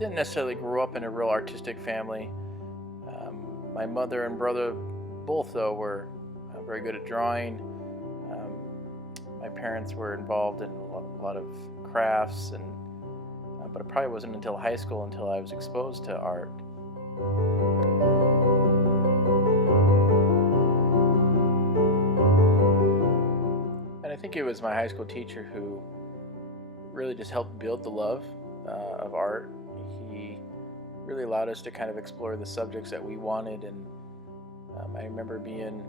didn't necessarily grow up in a real artistic family. My mother and brother both, though, were very good at drawing. My parents were involved in a lot of crafts, but it probably wasn't until high school until I was exposed to art. And I think it was my high school teacher who really just helped build the love of art. He really allowed us to kind of explore the subjects that we wanted, and I remember being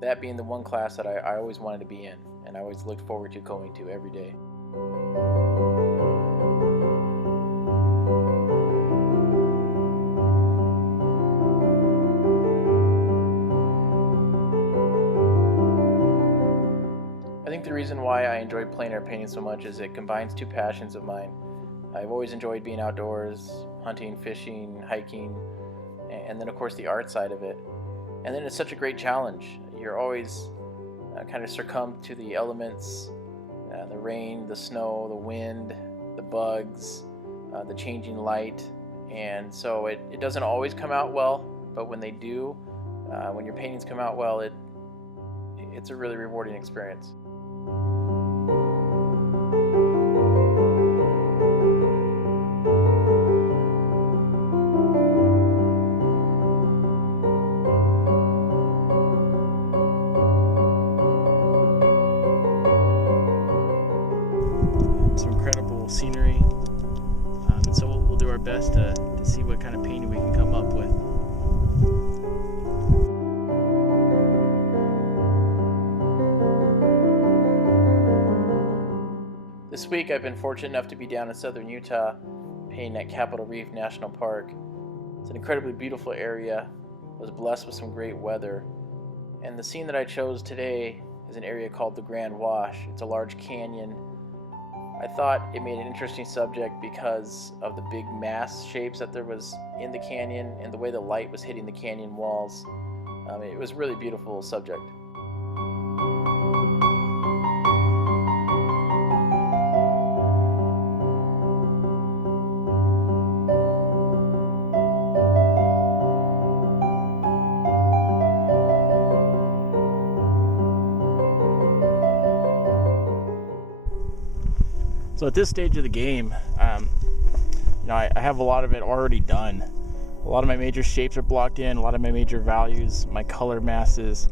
the one class that I always wanted to be in, and I always looked forward to going to every day. I think the reason why I enjoyed plein air painting so much is it combines two passions of mine. I've always enjoyed being outdoors, hunting, fishing, hiking, and then of course the art side of it. And then it's such a great challenge. You're always kind of succumbed to the elements, the rain, the snow, the wind, the bugs, the changing light. And so it doesn't always come out well, but when they do, when your paintings come out well, it's a really rewarding experience. Some incredible scenery, and so we'll do our best to see what kind of painting we can come up with. This week I've been fortunate enough to be down in southern Utah painting at Capitol Reef National Park. It's an incredibly beautiful area. I was blessed with some great weather, and the scene that I chose today is an area called the Grand Wash. It's a large canyon. I thought it made an interesting subject because of the big mass shapes that there was in the canyon and the way the light was hitting the canyon walls. It was a really beautiful subject. So at this stage of the game, I have a lot of it already done. A lot of my major shapes are blocked in, a lot of my major values, my color masses.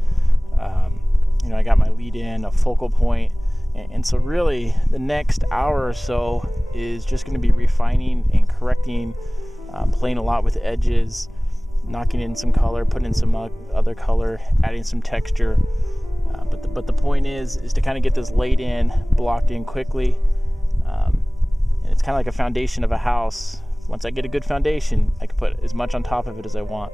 I got my lead in, a focal point. And so really the next hour or so is just going to be refining and correcting, playing a lot with edges, knocking in some color, putting in some other color, adding some texture. But the point is to kind of get this laid in, blocked in quickly. And it's kind of like a foundation of a house. Once I get a good foundation, I can put as much on top of it as I want.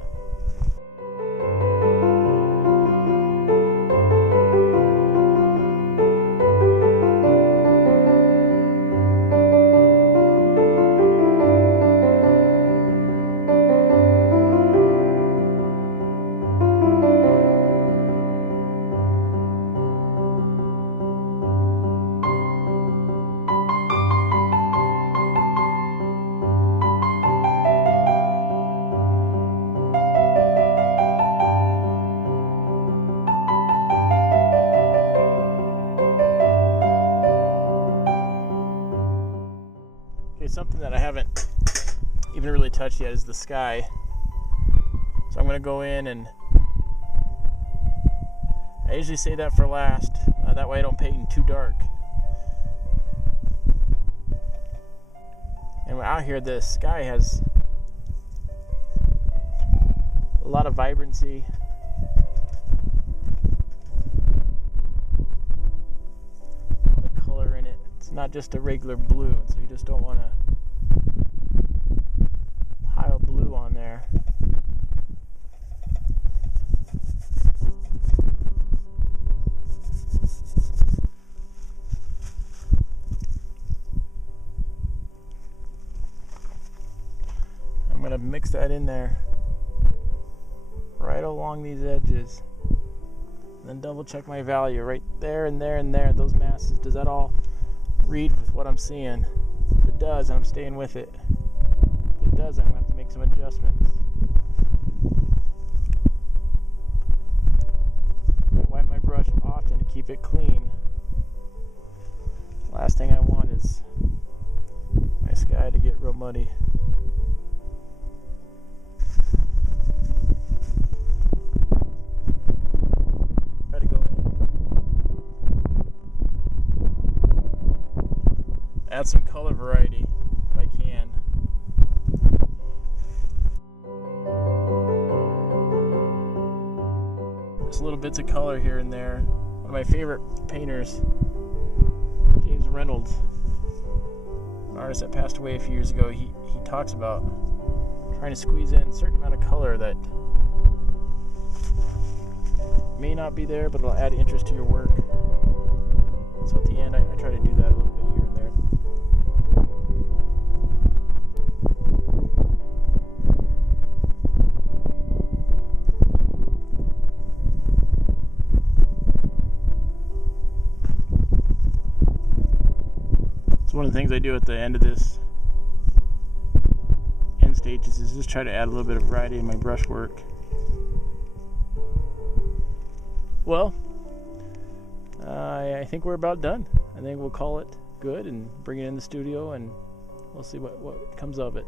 Something that I haven't even really touched yet is the sky. So I'm going to go in, and I usually say that for last. That way I don't paint in too dark. And out here, the sky has a lot of vibrancy. A lot of color in it. It's not just a regular blue, so you just don't want to pile blue on there. I'm going to mix that in there right along these edges, and then double check my value right there and there and there. Those masses, does that all read with what I'm seeing? If it does, I'm staying with it. it does, I'm going to have to make some adjustments. I wipe my brush often to keep it clean. Last thing I want is my sky to get real muddy. Try to go in. Add some color variety if I can. Just little bits of color here and there. One of my favorite painters, Reynolds, an artist that passed away a few years ago, he talks about trying to squeeze in a certain amount of color that may not be there, but it'll add interest to your work. So at the end, I try to do that a little bit here and there. One of the things I do at the end of this end stages is just try to add a little bit of variety in my brush work. Well, I think we're about done. I think we'll call it good and bring it in the studio, and we'll see what comes of it.